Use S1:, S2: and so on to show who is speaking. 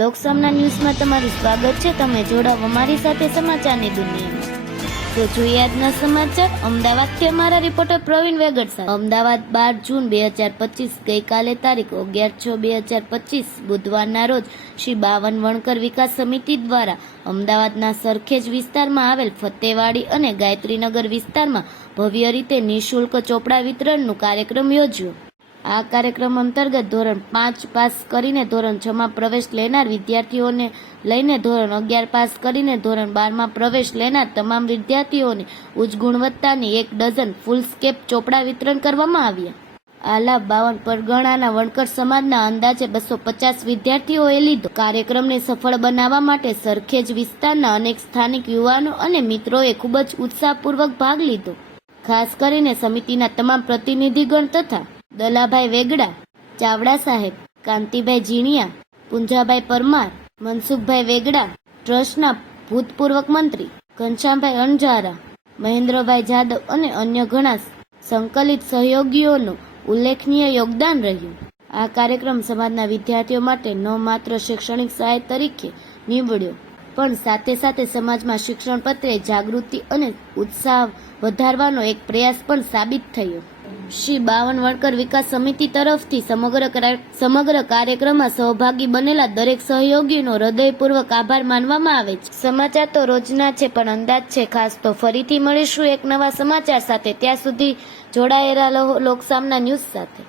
S1: લોકસમના ન્યૂઝમાં તમારું સ્વાગત છે. તમે જોડાવ અમારી સાથે સમાચારની દુનિયામાં. તો જોઈએ આજના સમાચાર. અમદાવાદથી અમારા રિપોર્ટર પ્રવીણ વેગડ સાથે. અમદાવાદ બાર જૂન બે હજાર પચીસ, ગઈકાલે તારીખ અગિયાર છ બે હજાર પચીસ, બુધવારના રોજ શ્રી બાવન વણકર વિકાસ સમિતિ દ્વારા અમદાવાદના સરખેજ વિસ્તારમાં આવેલ ફતેવાડી અને ગાયત્રીનગર વિસ્તારમાં ભવ્ય રીતે નિઃશુલ્ક ચોપડા વિતરણનું કાર્યક્રમ યોજ્યો. આ કાર્યક્રમ અંતર્ગત ધોરણ પાંચ પાસ કરીને ધોરણ છ માં પ્રવેશ લેનાર વિદ્યાર્થીઓને લઈને ધોરણ અગિયાર પાસ કરીને ધોરણ બારમાં પ્રવેશ લેનાર તમામ વિદ્યાર્થીઓને ઉચ્ચ ગુણવત્તાની એક ડઝન ફૂલસ્કેપ ચોપડા વિતરણ કરવામાં આવ્યા. આલા બાવન પરગણાના વણકર સમાજના અંદાજે બસો પચાસ વિદ્યાર્થીઓએ લીધો. કાર્યક્રમને સફળ બનાવવા માટે સરખેજ વિસ્તારના અનેક સ્થાનિક યુવાનો અને મિત્રોએ ખૂબ જ ઉત્સાહપૂર્વક ભાગ લીધો. ખાસ કરીને સમિતિના તમામ પ્રતિનિધિગણ તથા દલાભાઈ વેગડા, ચાવડા સાહેબ, કાંતિભાઈ ઝીણિયા પુંજાભાઈ પરમાર, મનસુખભાઈ વેગડા, ટ્રસ્ટના ભૂતપૂર્વ મંત્રી, ઘનશ્યામભાઈ અણજારા, મહેન્દ્રભાઈ જાદવ અને અન્ય ઘણા સંકલિત સહયોગીઓનું ઉલ્લેખનીય યોગદાન રહ્યું. આ કાર્યક્રમ સમાજના વિદ્યાર્થીઓ માટે ન માત્ર શૈક્ષણિક સહાય તરીકે નીવડ્યો, પણ સાથે સાથે સમાજમાં શિક્ષણ પ્રત્યે જાગૃતિ અને ઉત્સાહ વધારવાનો એક પ્રયાસ પણ સાબિત થયો. શ્રી બાવન વણકર વિકાસ સમિતિ તરફથી સમગ્ર સમગ્ર કાર્યક્રમમાં સહભાગી બનેલા દરેક સહયોગીનો હૃદયપૂર્વક આભાર માનવામાં આવે છે. સમાચાર તો રોજના છે, પણ અંદાજ છે. ખાસ તો ફરીથી મળીશું એક નવા સમાચાર સાથે. ત્યાં સુધી જોડાયેલા રહો લોકસામના ન્યૂઝ સાથે.